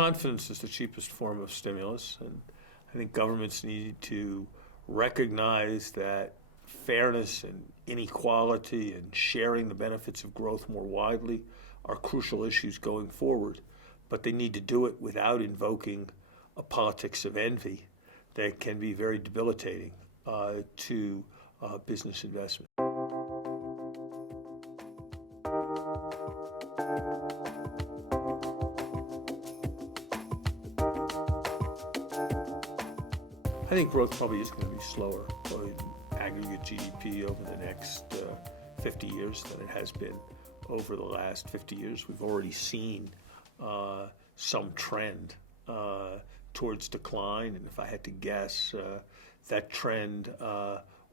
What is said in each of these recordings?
confidence is the cheapest form of stimulus, and I think governments need to recognize that fairness and inequality and sharing the benefits of growth more widely are crucial issues going forward, but they need to do it without invoking a politics of envy that can be very debilitating to business investment. I think growth probably is going to be slower, probably aggregate GDP over the next 50 years than it has been over the last 50 years. We've already seen some trend towards decline, and if I had to guess, that trend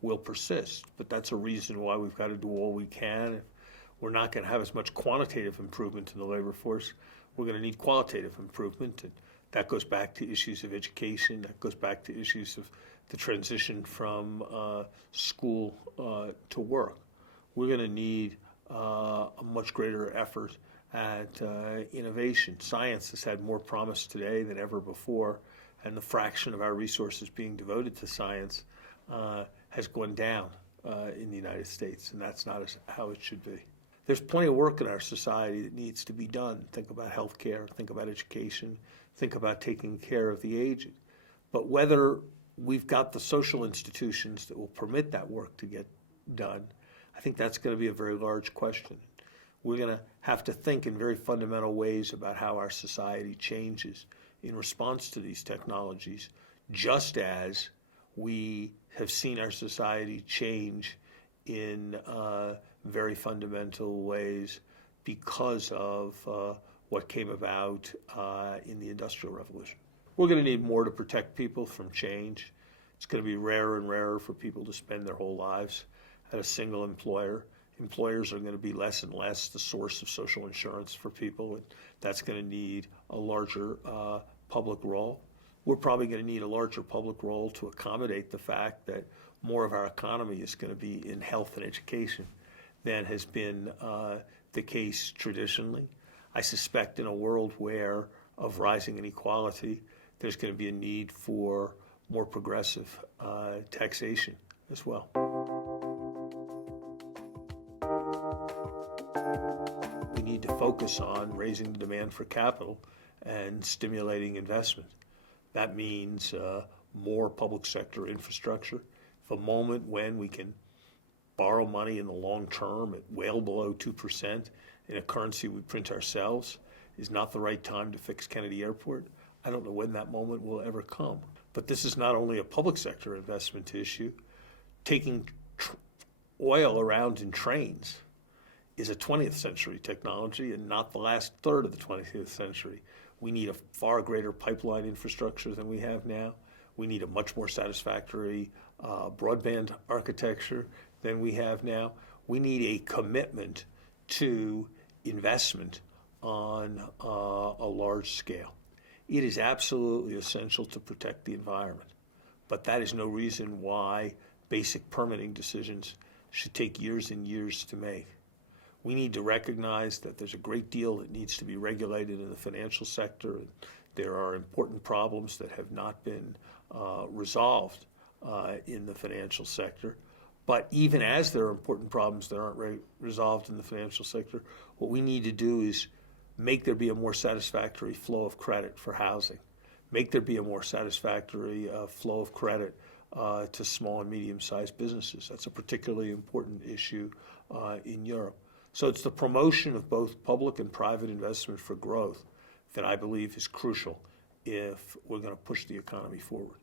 will persist. But that's a reason why we've got to do all we can. If we're not going to have as much quantitative improvement in the labor force, we're going to need qualitative improvement. And that goes back to issues of education. That goes back to issues of the transition from school to work. We're going to need a much greater effort at innovation. Science has had more promise today than ever before, and the fraction of our resources being devoted to science has gone down in the United States, and that's not how it should be. There's plenty of work in our society that needs to be done. Think about healthcare, think about education, think about taking care of the aged. But whether we've got the social institutions that will permit that work to get done, I think that's going to be a very large question. We're going to have to think in very fundamental ways about how our society changes in response to these technologies, just as we have seen our society change in very fundamental ways because of what came about in the Industrial Revolution. We're going to need more to protect people from change. It's going to be rarer and rarer for people to spend their whole lives at a single employer. Employers are going to be less and less the source of social insurance for people, and that's going to need a larger public role. We're probably going to need a larger public role to accommodate the fact that more of our economy is going to be in health and education than has been the case traditionally. I suspect in a world of rising inequality, there's going to be a need for more progressive taxation as well. We need to focus on raising the demand for capital and stimulating investment. That means more public sector infrastructure. For a moment when we can borrow money in the long term at well below 2% in a currency we print ourselves is not the right time to fix Kennedy Airport. I don't know when that moment will ever come. But this is not only a public sector investment issue. Taking oil around in trains is a 20th century technology and not the last third of the 20th century. We need a far greater pipeline infrastructure than we have now. We need a much more satisfactory broadband architecture than we have now. We need a commitment to investment on a large scale. It is absolutely essential to protect the environment, but that is no reason why basic permitting decisions should take years and years to make. We need to recognize that there's a great deal that needs to be regulated in the financial sector. And there are important problems that have not been resolved in the financial sector. But even as there are important problems that aren't resolved in the financial sector, what we need to do is make there be a more satisfactory flow of credit for housing. Make there be a more satisfactory flow of credit to small and medium-sized businesses. That's a particularly important issue in Europe. So it's the promotion of both public and private investment for growth that I believe is crucial if we're going to push the economy forward.